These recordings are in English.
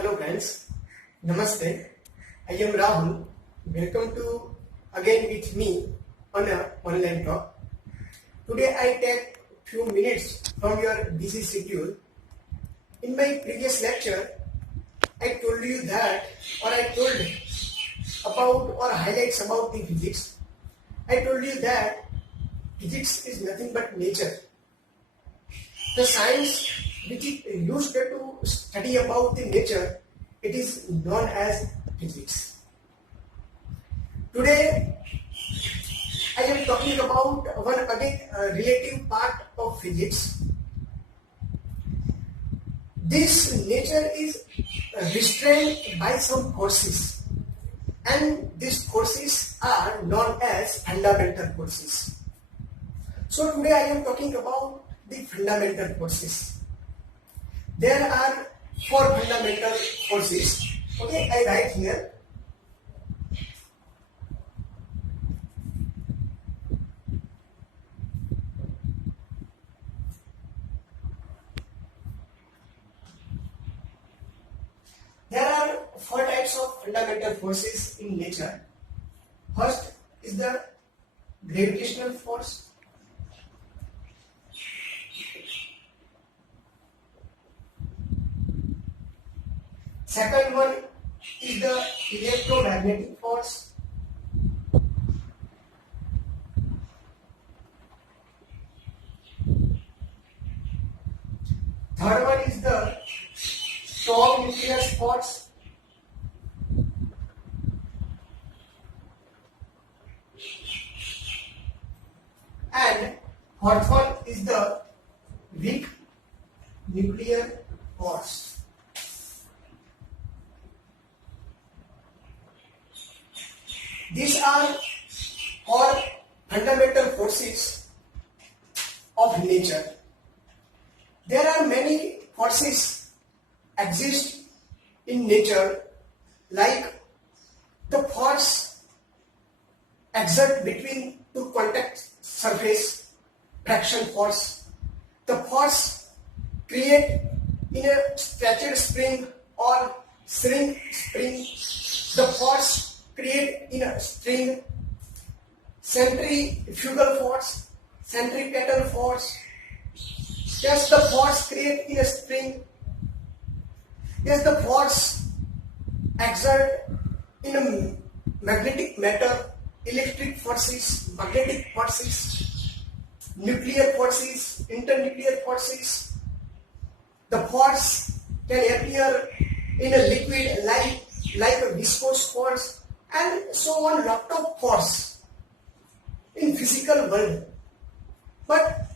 Hello friends, Namaste. I am Rahul. Welcome to again with me on a online talk. Today I take few minutes from your busy schedule. In my previous lecture, I told you that, or I told about or highlights about the physics. I told you that physics is nothing but nature. The science which is used to study about the nature, it is known as physics. Today, I am talking about one again relative part of physics. This nature is restrained by some forces, and these forces are known as fundamental forces. So today I am talking about the fundamental forces. There are four fundamental forces. Okay, I write here. There are four types of fundamental forces in nature. First is the gravitational force. Second one is the electromagnetic force. Third one is the strong nuclear force. And fourth one is the weak nuclear force. These are all fundamental forces of nature. There are many forces exist in nature, like the force exert between two contact surface, friction force, the force create in a stretched spring or shrink spring, the force create in a string, centrifugal force, centripetal force. Yes, the force create in a spring. Yes, the force exert in a magnetic matter, electric forces, magnetic forces, nuclear forces, internuclear forces. The force can appear in a liquid like a viscous force, and so on, lot of force in physical world. But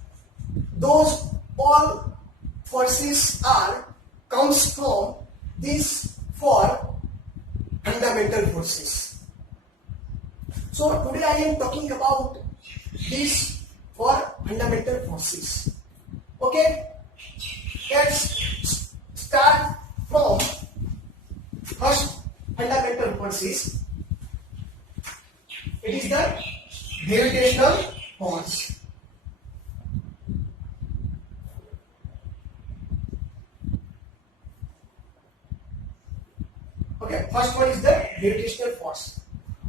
those all forces comes from these four fundamental forces. So today I am talking about these four fundamental forces. Okay, let's start from first fundamental forces. It is the gravitational force. Okay, first one is the gravitational force.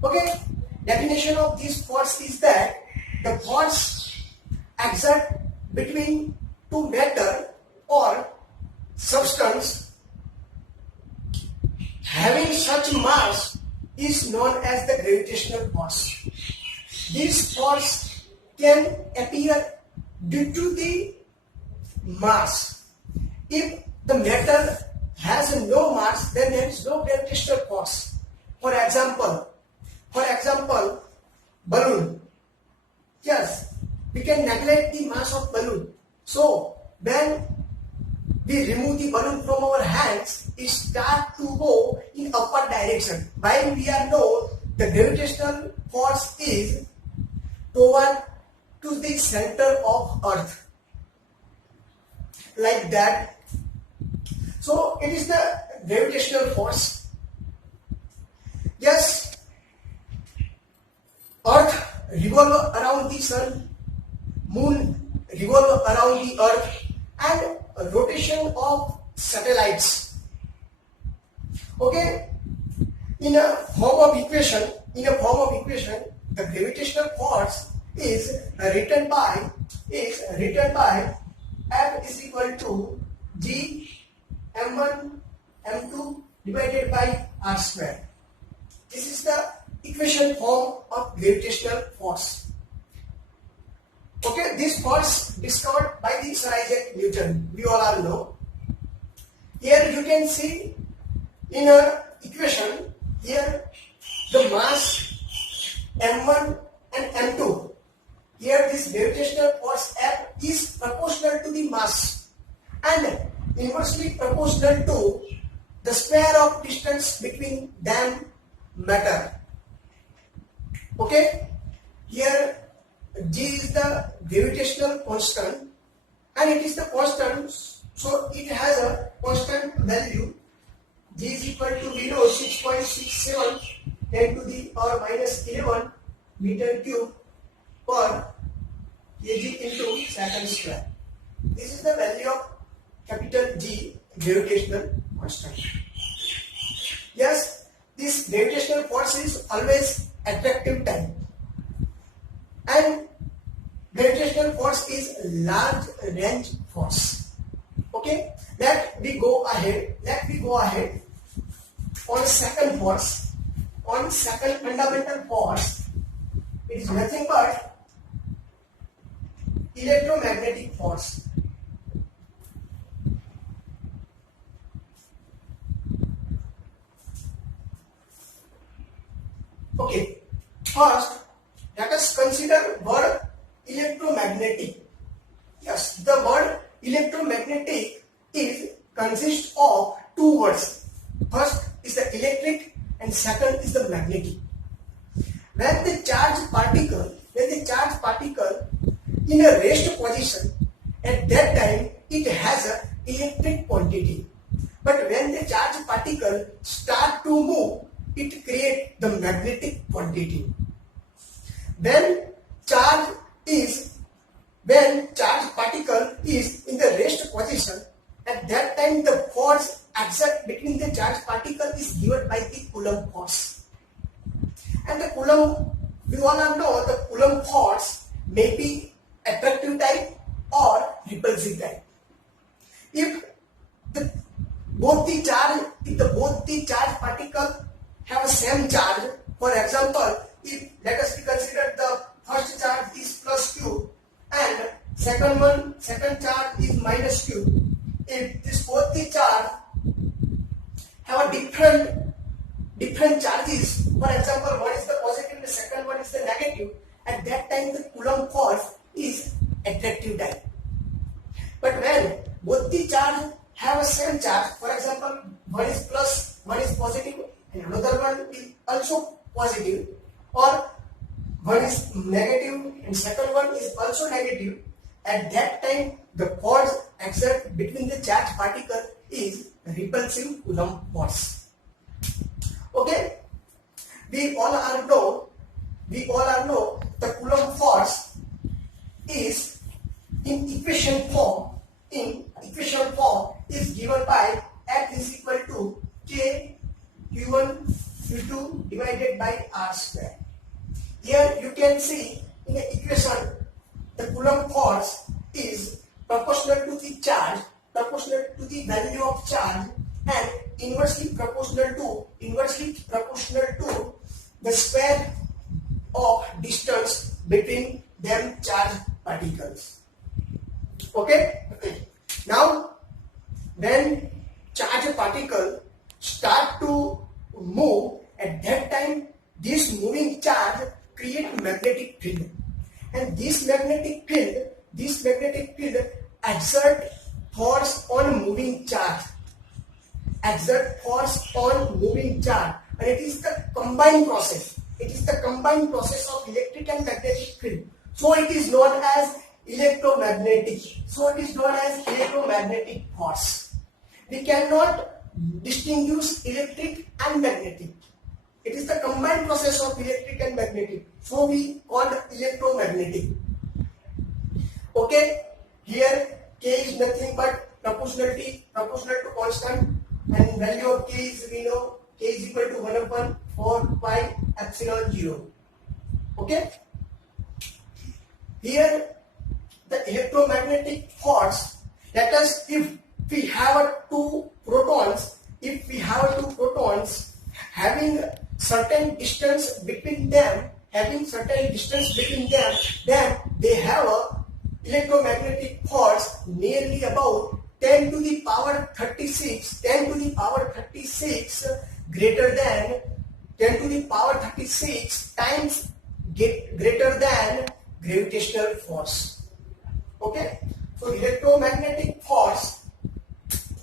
Okay, definition of this force is that the force exert between two matter or substance having such mass is known as the gravitational force. This force can appear due to the mass. If the matter has no mass, then there is no gravitational force. For example, balloon. Yes, we can neglect the mass of balloon. So when we remove the balloon from our hands, it starts to go in upward direction. While we are known, the gravitational force is toward to the center of Earth, like that. So it is the gravitational force. Yes, Earth revolve around the sun, Moon revolve around the Earth, and rotation of satellites Okay, in a form of equation, the gravitational force is written by F is equal to G m1 m2 divided by r square. This is the equation form of gravitational force. Okay, this force discovered by the Sir Isaac Newton, we all know. Here you can see in a equation, here the mass m1 and m2. Here this gravitational force F is proportional to the mass and inversely proportional to the square of distance between them matter. Okay, here G is the gravitational constant and it is the constant, so it has a constant value. G is equal to 6.67 10 to the power minus 11 meter cube per kg into second square. This is the value of capital G, gravitational constant. Yes, this gravitational force is always attractive type, and gravitational force is large range force. Okay, let we go ahead on second force, on second fundamental force. It is nothing but electromagnetic force. Okay, first let us consider word electromagnetic. Yes, the word electromagnetic consists of two words. First is the electric and second is the magnetic. When the charged particle in a rest position, at that time it has an electric quantity. But when the charged particle start to move, it creates the magnetic quantity. When charged particle is in the rest position, at that time the force exerted between the charged particle is given by the Coulomb force. And the Coulomb, we all know the Coulomb force may be attractive type or repulsive type. If both the charged particle have a same charge, for example, if let us consider the first charge is plus q and second charge is minus q. If this both the charge have a different charges, for example, one is the positive, the second one is the negative, at that time the Coulomb force is attractive type. But when both the charge have a same charge, for example, one is plus, one is positive, and another one is also positive, or one is negative and second one is also negative, at that time the force exerted between the charged particle is repulsive Coulomb force. Okay, we all are know the Coulomb force is in equation form is given by F is equal to K Q1 Q2 divided by R square. Here you can see in the equation the Coulomb force is proportional to the charge, proportional to the value of charge, and inversely proportional to the square of distance between them charged particles. Okay? Now when charged particle start to move, at that time this moving charge create magnetic field, and this magnetic field exert force on moving charge, and it is the combined process. It is the combined process of electric and magnetic field. So it is known as electromagnetic. Force. We cannot distinguish electric and magnetic. It is the combined process of electric and magnetic. So we call it electromagnetic. Okay, here K is nothing but proportional to constant. and value of K is, we know, K is equal to 1 upon 4 pi epsilon 0. Okay? Here, the electromagnetic force, let us, if we have two protons, having certain distance between them, then they have a electromagnetic force nearly about 10 to the power 36 greater than 10 to the power 36 times greater than gravitational force. Okay, so electromagnetic force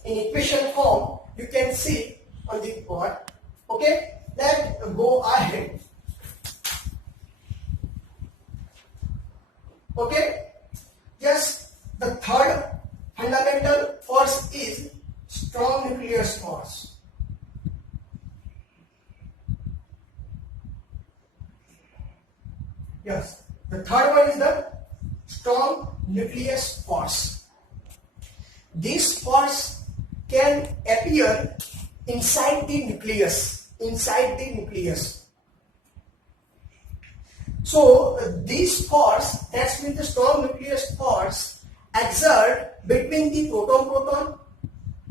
in equation form you can see on the board. Okay, let's go ahead. Okay, just the third fundamental force is strong nucleus force. Yes, the third one is the strong nucleus force. This force can appear inside the nucleus. So this force, that's means the strong nucleus force, exert between the proton-proton,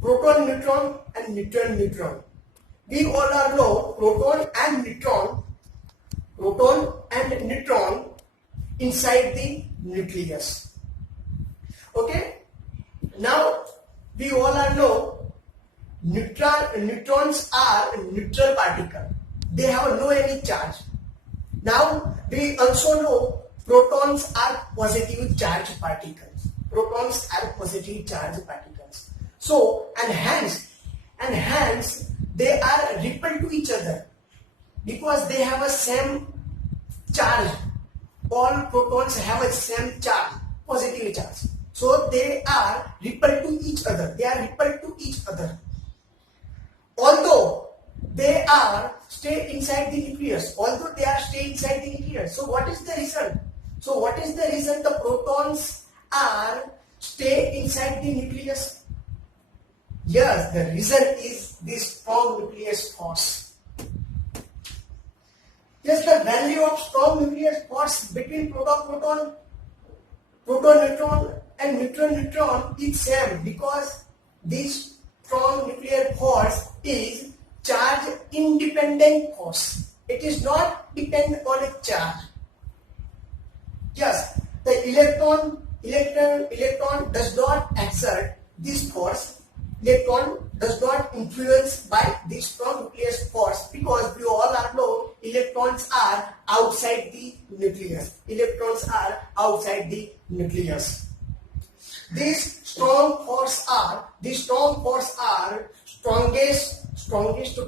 proton-neutron and neutron-neutron. We all are know proton and neutron inside the nucleus. Okay? Now we all are know neutrons are neutral particle. They have no any charge. Now we also know protons are positive charged particles. So and hence they are repelled to each other because they have a same charge. All protons have a same charge, positive charge. So they are repelled to each other. Although they are stay inside the nucleus. So what is the reason? The protons are stay inside the nucleus? Yes, the reason is this strong nucleus force. Yes, the value of strong nucleus force between proton-proton, proton-neutron and neutron-neutron is same because this strong nuclear force is charge independent force. It is not depend on a charge. Yes, the electron does not exert this force. Electron does not influence by this strong nucleus force because we all are know electrons are outside the nucleus. These strong force are strongest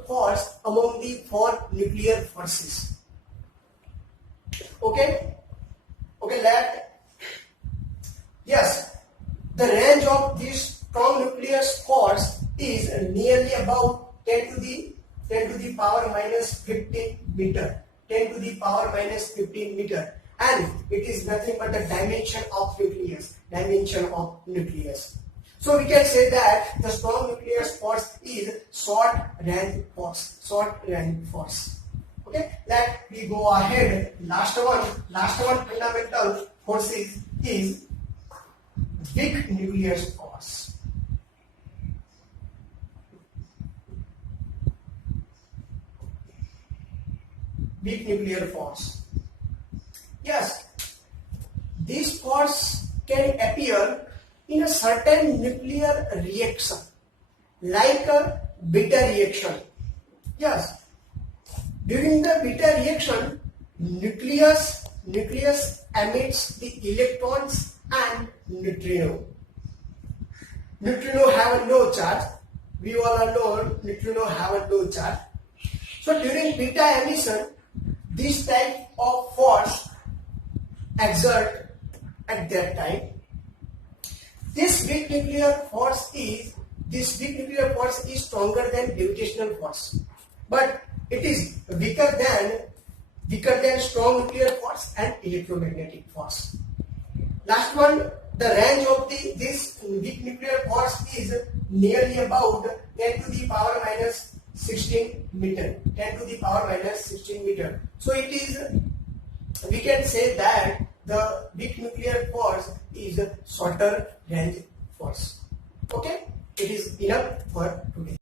force among the four nuclear forces. Okay, yes, the range of this strong nucleus force is nearly about 10 to the power minus 15 meter. And it is nothing but the dimension of nucleus. So we can say that the strong nucleus force is short range force. Okay, let me go ahead. Last one fundamental force is weak nucleus force. Weak nuclear force. Yes, this force can appear in a certain nuclear reaction, like a beta reaction. Yes, during the beta reaction, nucleus emits the electrons and neutrino. Neutrino have no charge. We all know neutrino have no charge. So during beta emission, this type of force exert at that time. This weak nuclear force is stronger than gravitational force, but it is weaker than strong nuclear force and electromagnetic force. Last one the range of this weak nuclear force is nearly about 10 to the power minus 16 meter. 10 to the power minus 16 meter. So it is, we can say that the weak nuclear force is shorter range force. Okay, it is enough for today.